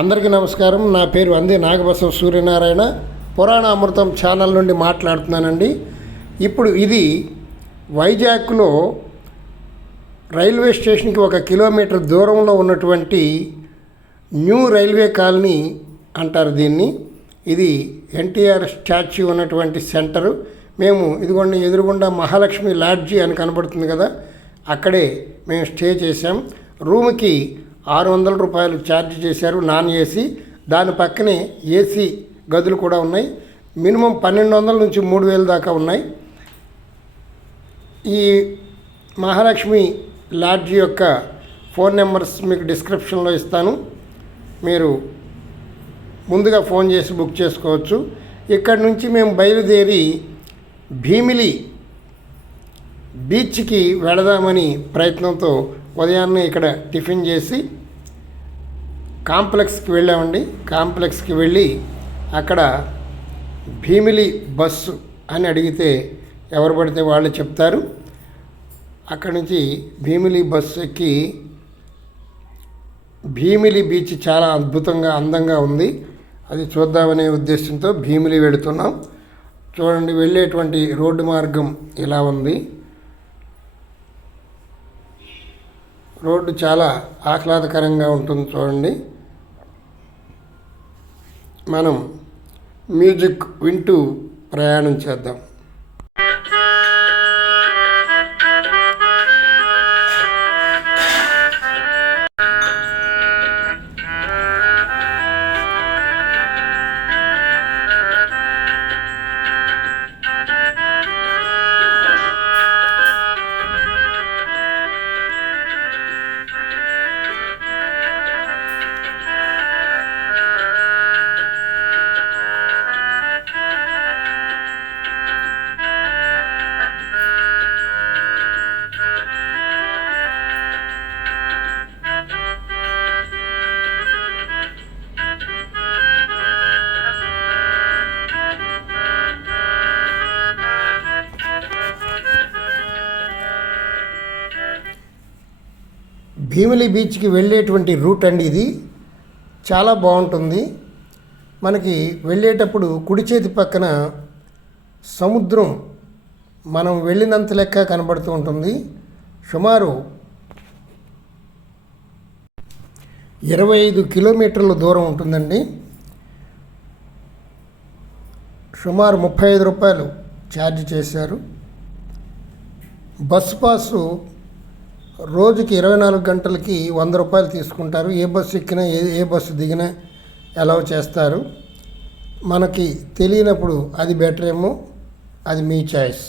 అందరికీ నమస్కారం. నా పేరు అంది నాగబసవ సూర్యనారాయణ. పురాణ అమృతం ఛానల్ నుండి మాట్లాడుతున్నానండి. ఇప్పుడు ఇది వైజాగ్లో రైల్వే స్టేషన్కి 1 కిలోమీటర్ దూరంలో ఉన్నటువంటి న్యూ రైల్వే కాలనీ అంటారు దీన్ని. ఇది ఎన్టీఆర్ స్టాచ్యూ ఉన్నటువంటి సెంటరు. మేము ఇదిగోండి ఎదురుగుండా మహాలక్ష్మి లాడ్జీ అని కనబడుతుంది కదా, అక్కడే మేము స్టే చేసాం. రూమ్కి 600 రూపాయలు ఛార్జ్ చేశారు, నాన్ ఏసీ. దాని పక్కనే ఏసీ గదులు కూడా ఉన్నాయి. మినిమం 1200 నుంచి 3000 దాకా ఉన్నాయి. ఈ మహాలక్ష్మి లాడ్జీ యొక్క ఫోన్ నెంబర్స్ మీకు డిస్క్రిప్షన్లో ఇస్తాను. మీరు ముందుగా ఫోన్ చేసి బుక్ చేసుకోవచ్చు. ఇక్కడ నుంచి మేము బయలుదేరి భీమిలి బీచ్కి వెళదామని ప్రయత్నంతో ఉదయాన్నే ఇక్కడ టిఫిన్ చేసి కాంప్లెక్స్కి వెళ్ళామండి. కాంప్లెక్స్కి వెళ్ళి అక్కడ భీమిలి బస్సు అని అడిగితే ఎవరు పడితే వాళ్ళు చెప్తారు. అక్కడి నుంచి భీమిలి బస్సు ఎక్కి భీమిలి బీచ్ చాలా అద్భుతంగా అందంగా ఉంది, అది చూద్దామనే ఉద్దేశంతో భీమిలి వెళుతున్నాం. చూడండి, వెళ్ళేటువంటి రోడ్డు మార్గం ఇలా ఉంది. రోడ్డు చాలా ఆహ్లాదకరంగా ఉంటుంది. చూడండి, మనం మ్యూజిక్ వింటూ ప్రయాణం చేద్దాం. భీమిలి బీచ్కి వెళ్ళేటువంటి రూట్ అండి ఇది. చాలా బాగుంటుంది. మనకి వెళ్ళేటప్పుడు కుడి చేతి పక్కన సముద్రం మనం వెళ్ళినంత లెక్క కనబడుతూ ఉంటుంది. సుమారు 25 కిలోమీటర్ల దూరం ఉంటుందండి. సుమారు 35 రూపాయలు ఛార్జ్ చేశారు. బస్ పాసు రోజుకి 24 గంటలకి 100 రూపాయలు తీసుకుంటారు. ఏ బస్సు ఎక్కినా ఏ బస్సు దిగినా అలౌ చేస్తారు. మనకి తెలియనప్పుడు అది బెటర్ ఏమో, అది మీ చాయిస్.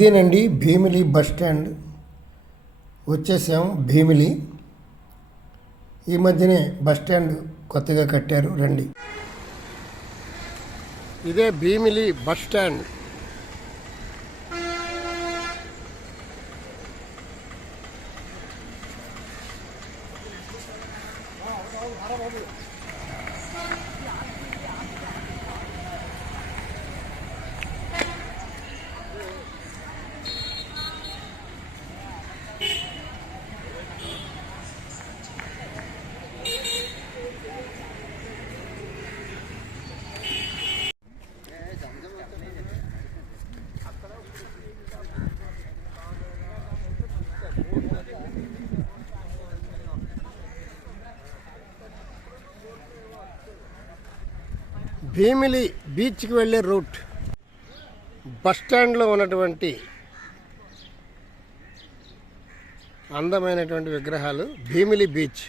ఇదేనండి భీమిలి బస్ స్టాండ్. వచ్చేసాం భీమిలి. ఈ మధ్యనే బస్ స్టాండ్ కొత్తగా కట్టారు, రండి. ఇదే భీమిలి బస్ స్టాండ్. భీమిలి బీచ్కి వెళ్ళే రూట్. బస్ స్టాండ్లో ఉన్నటువంటి అందమైనటువంటి విగ్రహాలు భీమిలి బీచ్.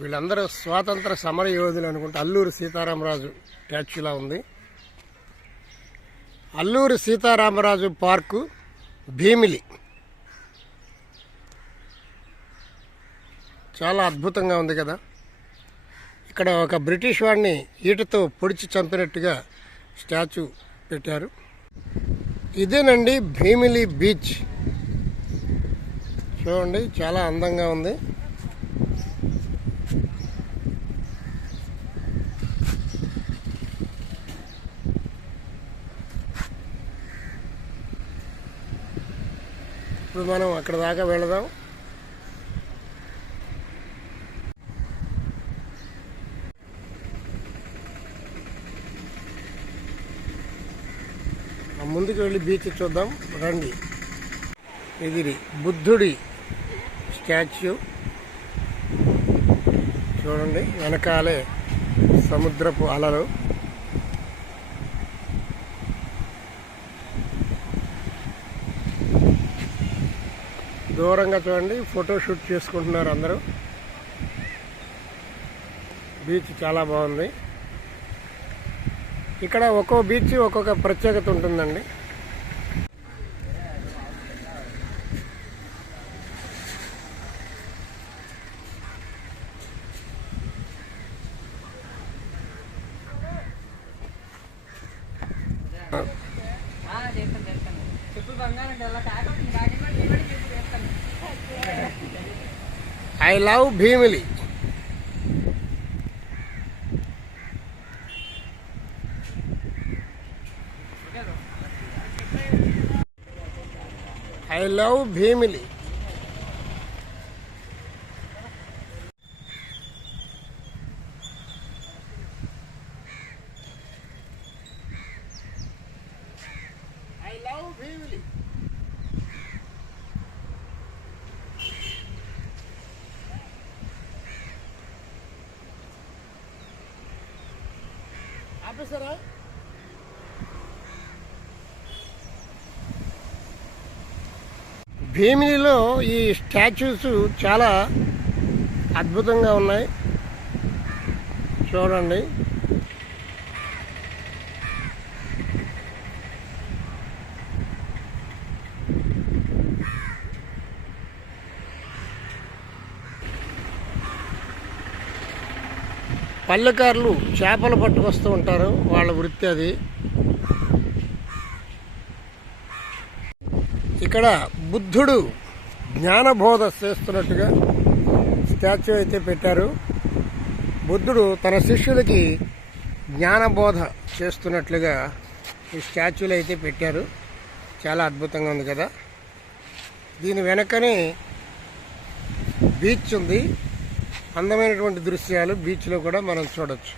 వీళ్ళందరూ స్వాతంత్ర సమర యోధులు అనుకుంటే. అల్లూరి సీతారామరాజు స్టాచ్యూలా ఉంది. అల్లూరి సీతారామరాజు పార్కు భీమిలి. చాలా అద్భుతంగా ఉంది కదా. ఇక్కడ ఒక బ్రిటిష్ వాడిని ఈటతో పొడిచి చంపినట్టుగా స్టాచ్యూ పెట్టారు. ఇదేనండి భీమిలి బీచ్. చూడండి, చాలా అందంగా ఉంది. ఇప్పుడు మనం అక్కడ దాకా వెళదాం. ముందుకు వెళ్ళి బీచ్ చూద్దాం, రండి. ఇది బుద్ధుడి స్టాచ్యూ. చూడండి, వెనకాలే సముద్రపు అలలు. దూరంగా చూడండి, ఫోటో షూట్ చేసుకుంటున్నారు అందరూ. బీచ్ చాలా బాగుంది. ఇక్కడ ఒక్కో బీచ్ ఒక్కొక్క ప్రత్యేకత ఉంటుందండి. I love Bhimili. I love Bhimili. I love Bhimili. ఆపేసారా? భీమిలిలో ఈ స్టాచ్యూస్ చాలా అద్భుతంగా ఉన్నాయి. చూడండి, పల్లెకారులు చేపలు పట్టుకొస్తూ ఉంటారు, వాళ్ళ వృత్తి అది. ఇక్కడ బుద్ధుడు జ్ఞానబోధ చేస్తున్నట్టుగా స్టాచ్యూ అయితే పెట్టారు. బుద్ధుడు తన శిష్యులకి జ్ఞానబోధ చేస్తున్నట్లుగా ఈ స్టాచ్యూలు అయితే పెట్టారు. చాలా అద్భుతంగా ఉంది కదా. దీని వెనకనే బీచ్ ఉంది. అందమైనటువంటి దృశ్యాలు బీచ్లో కూడా మనం చూడొచ్చు.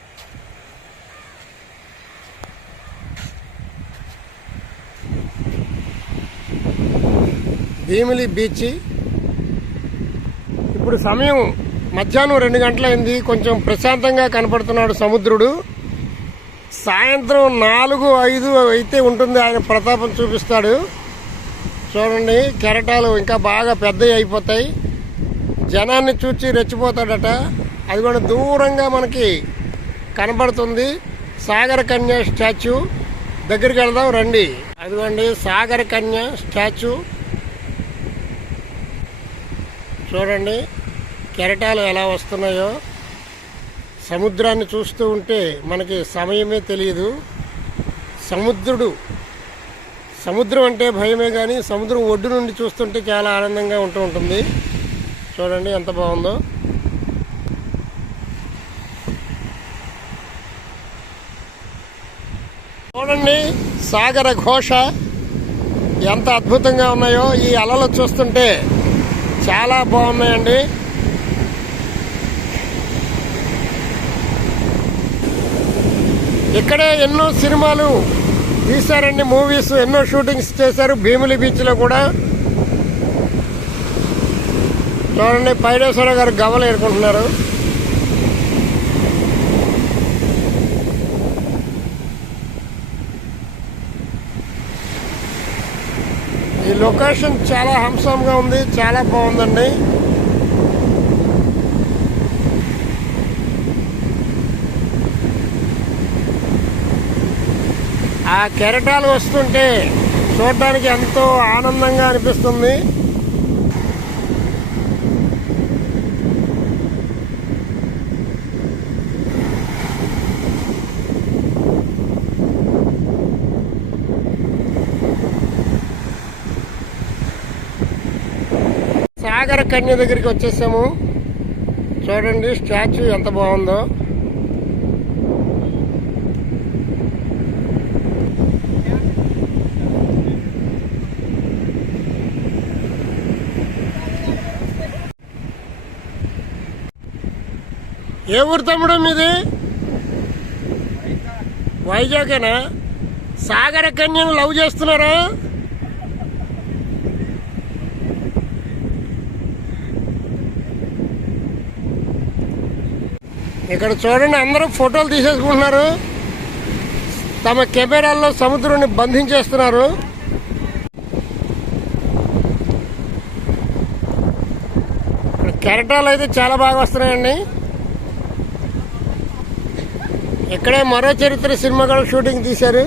భీమిలి బీచ్. ఇప్పుడు సమయం మధ్యాహ్నం 2 గంటలైంది. కొంచెం ప్రశాంతంగా కనపడుతున్నాడు సముద్రుడు. సాయంత్రం 4, 5 అయితే ఉంటుంది, ఆయన ప్రతాపం చూపిస్తాడు. చూడండి, కెరటాలు ఇంకా బాగా పెద్దవి అయిపోతాయి. జనాన్ని చూచి రెచ్చిపోతాడట. అది కూడా దూరంగా మనకి కనబడుతుంది సాగర కన్య స్టాచ్యూ. దగ్గరికి వెళ్దాం రండి. అదిగోండి సాగర కన్య స్టాచ్యూ. చూడండి కెరటాలు ఎలా వస్తున్నాయో. సముద్రాన్ని చూస్తూ ఉంటే మనకి సమయమే తెలియదు. సముద్రం అంటే భయమే, కానీ సముద్రం ఒడ్డు నుండి చూస్తుంటే చాలా ఆనందంగా ఉంటుంది. చూడండి ఎంత బాగుందో. చూడండి సాగర ఘోష ఎంత అద్భుతంగా ఉన్నాయో. ఈ అలలు చూస్తుంటే చాలా బాగున్నాయండి. ఇక్కడే ఎన్నో సినిమాలు తీశారండి, మూవీస్ ఎన్నో షూటింగ్స్ చేశారు. భీమిలి బీచ్లో కూడా. చూడండి పైడేశ్వర గారు గవ్వలు ఏరుకుంటున్నారు. ఈ లొకేషన్ చాలా హంసంగా ఉంది, చాలా బాగుందండి. ఆ కెరటాలు వస్తుంటే చూడడానికి ఎంతో ఆనందంగా అనిపిస్తుంది. సాగర కన్య దగ్గరికి వచ్చేసాము. చూడండి స్టాచ్యూ ఎంత బాగుందో. ఏ ఊరు తమ్ముడు మీది? వైజాగేనా? సాగర కన్యను లవ్ చేస్తున్నారా? ఇక్కడ చూడండి అందరూ ఫోటోలు తీసేసుకుంటున్నారు. తమ కెమెరాల్లో సముద్రాన్ని బంధించేస్తున్నారు. కెరటాలు అయితే చాలా బాగా వస్తున్నాయండి. ఇక్కడే మరో చరిత్ర సినిమా కూడా షూటింగ్ తీశారు.